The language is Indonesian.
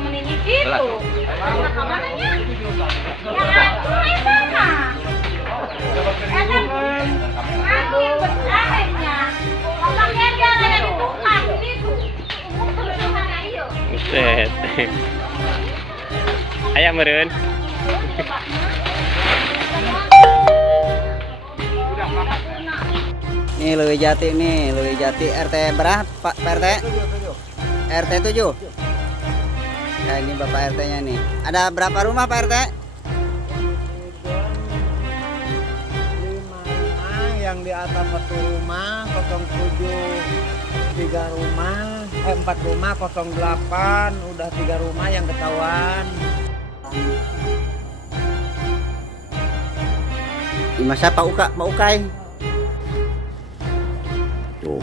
menini gitu. Nah, kamarnya yang aku sana. Ada angin berdarahnya. Orangnya dia ada di tukang gitu. Umum terus sana iyo. Buset. Ayo meren. Nih Leuwi Jati nih, Leuwi Jati RT berapa Pak RT? RT 7. Ya ini Bapak RT-nya nih. Ada berapa rumah Pak RT? 5 yang di atas 1 rumah, 07 3 rumah, 4 rumah, 08 udah 3 rumah yang ketahuan. Di masa Pak Ukay. Tuh.